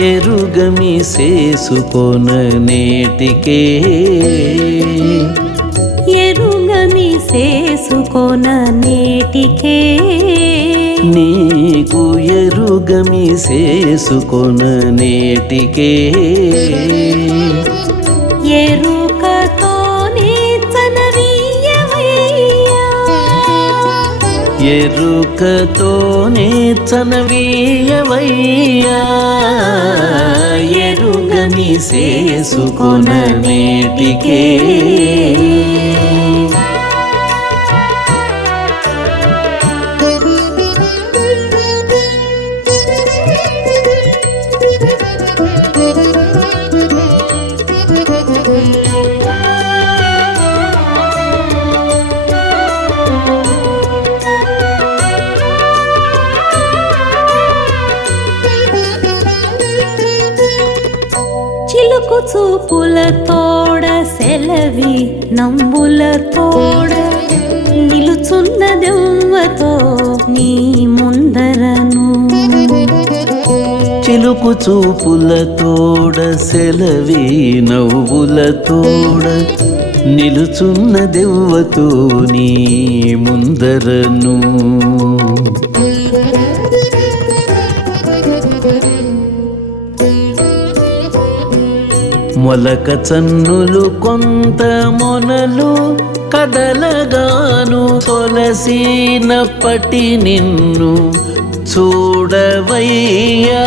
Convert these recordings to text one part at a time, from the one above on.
ఎరుగమి చేసుకొన నేటికే. ఎరుగమి చేసుకొన నేటికే. నీకు ఎరుగమి చేసుకొన నేటికే. ఎరుకతోనే ఎరుకతోనే చనవీయవయ్యా ఎరుగని చేసుకొన నేటికే Thank చిలుకు చూపుల తోడ సెలవి నంబుల తోడ. నిలుచున్న దెవ్వతో నీ ముందరను చిలుకు చూపుల తోడ సెలవి నవ్వుల తోడ. నిలుచున్న దెవ్వతో నీ ముందరను మొలక చన్నులు కొంత మొనలు కదలగాను తొలసినప్పటి నిన్ను చూడవయ్యా.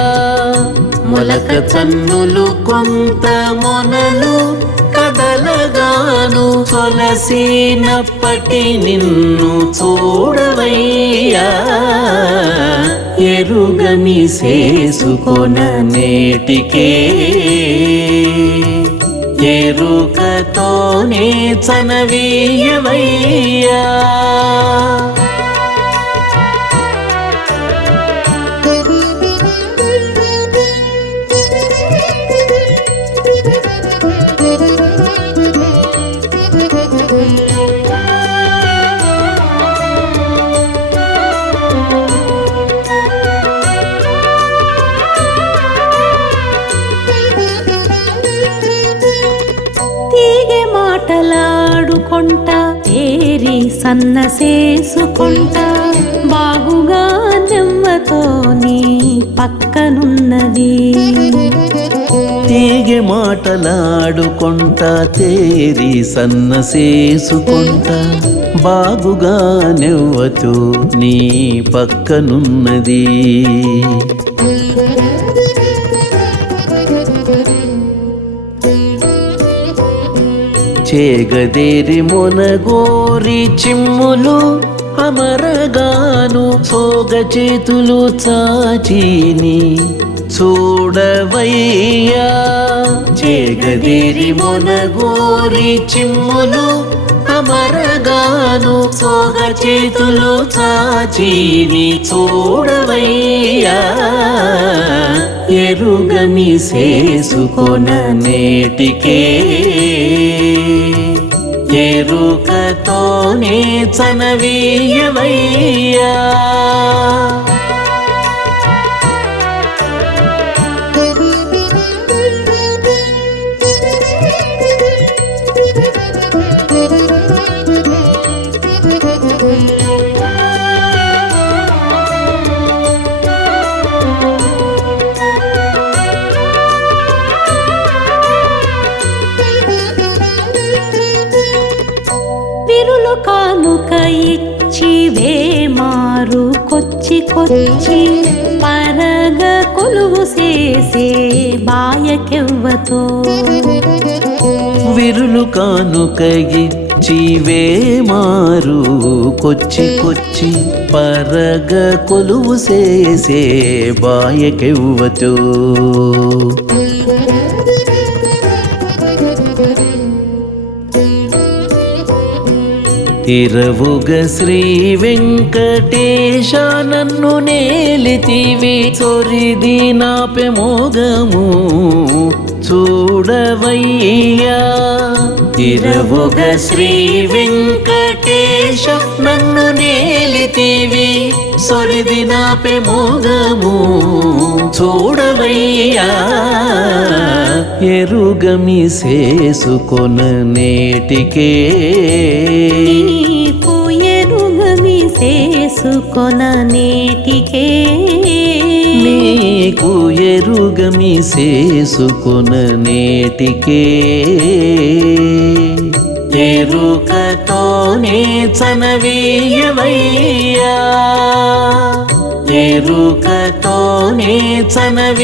మొలక చన్నులు కొంత మొనలు కదలగాను తొలసినప్పటి నిన్ను చూడవయ్యా. ఎరుగమి చేసుకొన నేటికే. ఎరుకతోనే చనవీయవయ్యా. కొంట ఏరి సన్నసేసుకొంట. బాగుగా దెవ్వతో నీ పక్కనున్నది. తీగె మాటలాడుకుంట తేరి సన్నసేసుకొంట. బాగుగా నెవ్వతో నీ పక్కనున్నది. చేగదేరి మొనగోరి చిమ్ములు అమరగాను సోగ చేతులు చాచీని. చూడవయ్యా. జగదిరి మునగోరి చిమ్ములు అమరగాను సోగ చేతులు చాచీని చూడవయ్యా. ఎరుగమి చేసుకొన నేటికే. ఎరుకతోనే చనవీయవయ్యా. పేరులు కానుక ఇచ్చి వేమారు కొచ్చి కొచ్చి పరగ కొలువు చేసే బాయకెవ్వతో? విరులు కానుకగిచ్చి వేమారు కొచ్చి కొచ్చి పరగ కొలువు చేసే బాయకెవ్వతో? తిరవుగ శ్రీ వెంకటేశ నన్ను నేలితివి. సొరిది నాపె మోగము చూడవయ్యా. తిరవుగ శ్రీ వెంకటేశ నన్ను నేలితివి. సొరిది నాపె మోగము చూడవయ్యా. ఎరుగమిసేసుకొన నేటికే. ఎరుగమి చేసుకొన నేటికే. నీకు ఎరుగమిసేసుకొన నేటికే. ఎరుకతోనే చనవీయవయ్యా. ఎరుకతోనే చనవీయవయ్యా.